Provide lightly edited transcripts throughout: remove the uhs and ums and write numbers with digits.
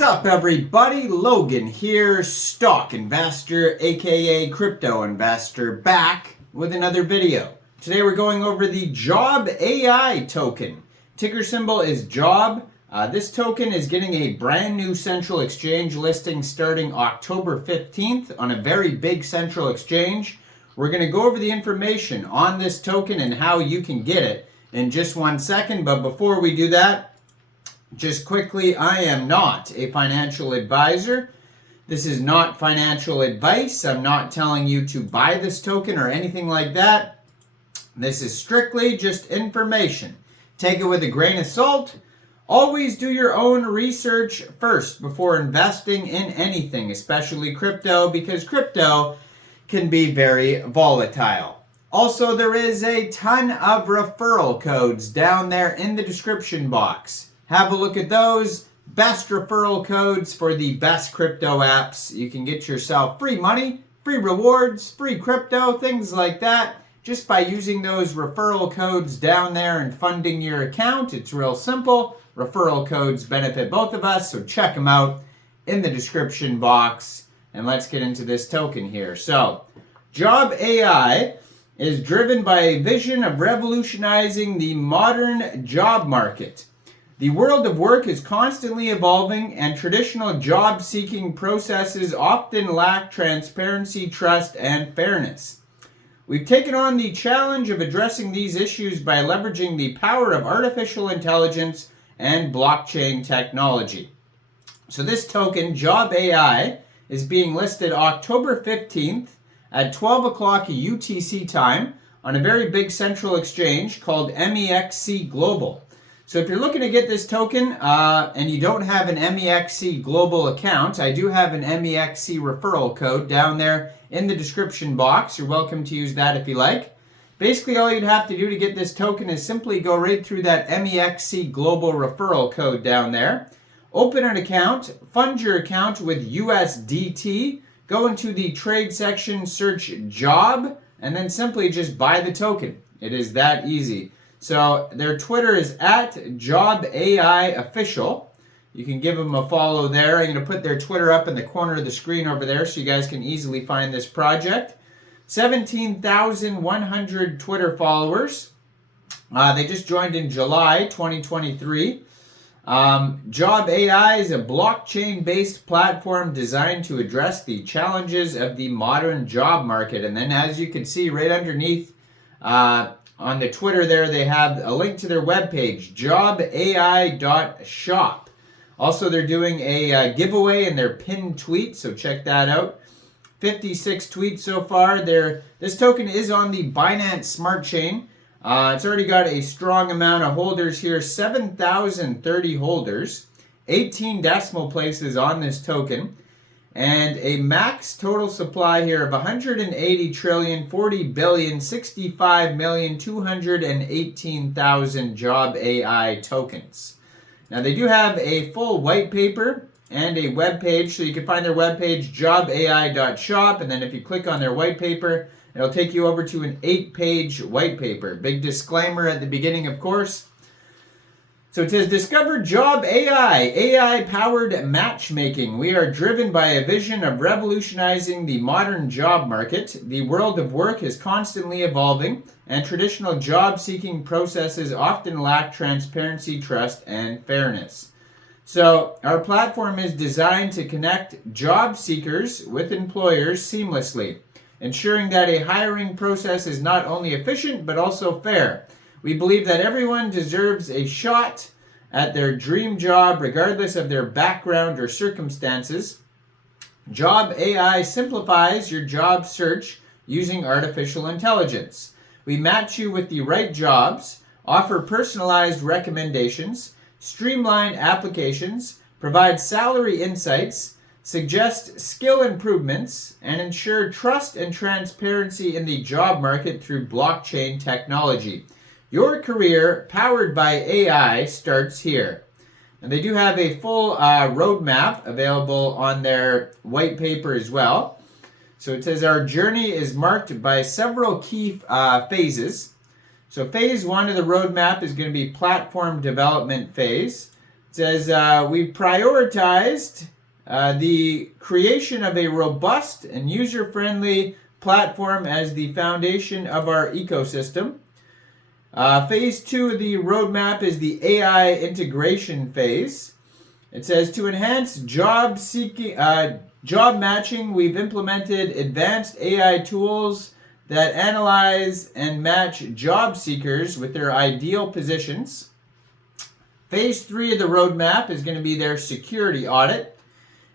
What's up, everybody? Logan here, stock investor, aka crypto investor, back with another video. Today we're going over the JobAI token. Ticker symbol is JOB. This token is getting a brand new central exchange listing starting October 15th on a very big central exchange. We're going to go over the information on this token and how you can get it in just 1 second. But before we do that, just quickly, I am not a financial advisor. This is not financial advice. I'm not telling you to buy this token or anything like that. This is strictly just information. Take it with a grain of salt. Always do your own research first before investing in anything, especially crypto, because crypto can be very volatile. Also, there is a ton of referral codes down there in the description box. Have a look at those. Best referral codes for the best crypto apps. You can get yourself free money, free rewards, free crypto, things like that, just by using those referral codes down there and funding your account. It's real simple. Referral codes benefit both of us, so check them out in the description box. And let's get into this token here. So, JobAI is driven by a vision of revolutionizing the modern job market. The world of work is constantly evolving, and traditional job-seeking processes often lack transparency, trust, and fairness. We've taken on the challenge of addressing these issues by leveraging the power of artificial intelligence and blockchain technology. So this token, JobAI, is being listed October 15th at 12 o'clock UTC time on a very big central exchange called MEXC Global. So if you're looking to get this token and you don't have an MEXC Global account, I do have an MEXC referral code down there in the description box. You're welcome to use that if you like. Basically, all you'd have to do to get this token is simply go right through that MEXC Global referral code down there. Open an account, fund your account with USDT, go into the trade section, search job, and then simply just buy the token. It is that easy. So their Twitter is at JobAI Official. You can give them a follow there. I'm going to put their Twitter up in the corner of the screen over there so you guys can easily find this project. 17,100 Twitter followers. They just joined in July 2023. JobAI is a blockchain-based platform designed to address the challenges of the modern job market. And then as you can see right underneath on the Twitter there, they have a link to their webpage, jobai.shop. Also, they're doing a giveaway in their pinned tweet, so check that out. 56 tweets so far. This token is on the Binance Smart Chain. It's already got a strong amount of holders here, 7,030 holders, 18 decimal places on this token, and a max total supply here of 180 trillion, 40 billion, 65 million, 218,000 JobAI tokens. Now they do have a full white paper and a web page, so you can find their web page, jobai.shop, and then if you click on their white paper, it'll take you over to an 8-page white paper. Big disclaimer at the beginning, of course. So it says, discover JobAI, AI-powered matchmaking. We are driven by a vision of revolutionizing the modern job market. The world of work is constantly evolving, and traditional job-seeking processes often lack transparency, trust, and fairness. So our platform is designed to connect job seekers with employers seamlessly, ensuring that a hiring process is not only efficient but also fair. We believe that everyone deserves a shot at their dream job regardless of their background or circumstances. JobAI simplifies your job search using artificial intelligence. We match you with the right jobs, offer personalized recommendations, streamline applications, provide salary insights, suggest skill improvements, and ensure trust and transparency in the job market through blockchain technology. Your career, powered by AI, starts here. And they do have a full roadmap available on their white paper as well. So it says our journey is marked by several key phases. So phase 1 of the roadmap is going to be platform development phase. It says, we prioritized the creation of a robust and user-friendly platform as the foundation of our ecosystem. Phase 2 of the roadmap is the AI integration phase. It says, to enhance job matching, we've implemented advanced AI tools that analyze and match job seekers with their ideal positions. Phase 3 of the roadmap is going to be their security audit.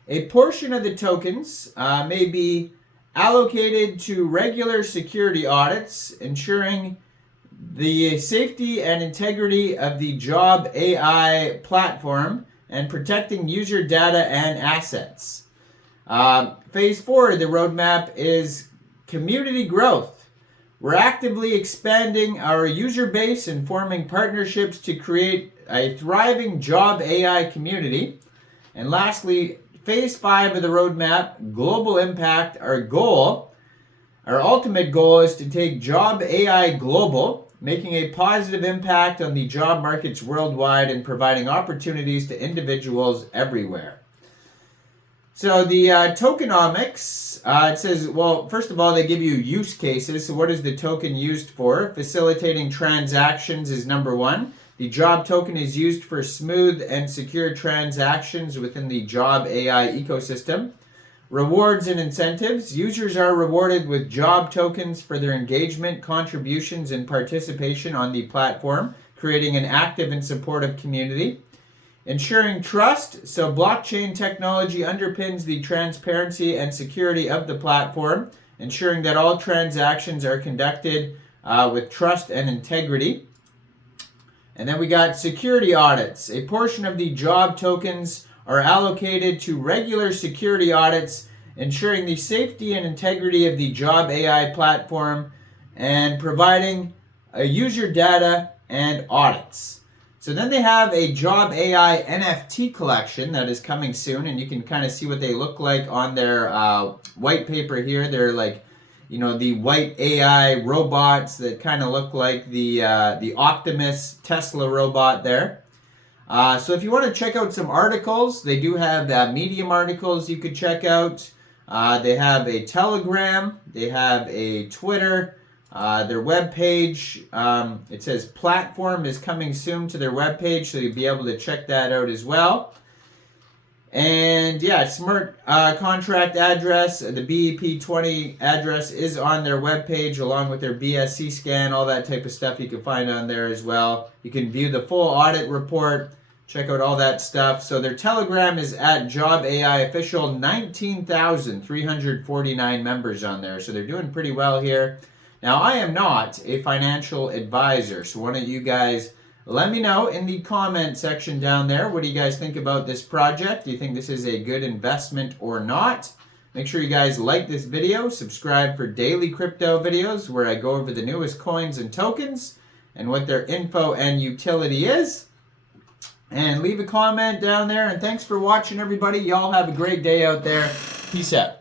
A portion of the tokens may be allocated to regular security audits, ensuring the safety and integrity of the JobAI platform and protecting user data and assets. Phase 4 of the roadmap is community growth. We're actively expanding our user base and forming partnerships to create a thriving JobAI community. And lastly, Phase 5 of the roadmap, global impact. Our ultimate goal is to take JobAI global, making a positive impact on the job markets worldwide and providing opportunities to individuals everywhere. So the tokenomics, it says, well, first of all, they give you use cases. So what is the token used for? Facilitating transactions is number one. The job token is used for smooth and secure transactions within the JobAI ecosystem. Rewards and incentives. Users are rewarded with job tokens for their engagement, contributions, and participation on the platform, creating an active and supportive community. Ensuring trust. So blockchain technology underpins the transparency and security of the platform, ensuring that all transactions are conducted with trust and integrity. And then we got security audits. A portion of the job tokens are allocated to regular security audits, ensuring the safety and integrity of the JobAI platform and providing user data and audits. So then they have a JobAI NFT collection that is coming soon, and you can kind of see what they look like on their white paper here. They're like, you know, the white AI robots that kind of look like the Optimus Tesla robot there. So if you want to check out some articles, they do have Medium articles you could check out. They have a Telegram. They have a Twitter. Their webpage, it says platform is coming soon to their webpage, so you'll be able to check that out as well. And yeah, smart contract address, the BEP20 address is on their webpage along with their BSC scan, all that type of stuff you can find on there as well. You can view the full audit report, check out all that stuff. So their Telegram is at JobAI official, 19,349 members on there. So they're doing pretty well here. Now, I am not a financial advisor, so why don't you guys let me know in the comment section down there. What do you guys think about this project? Do you think this is a good investment or not? Make sure you guys like this video, subscribe for daily crypto videos where I go over the newest coins and tokens and what their info and utility is. And leave a comment down there. And thanks for watching, everybody. Y'all have a great day out there. Peace out.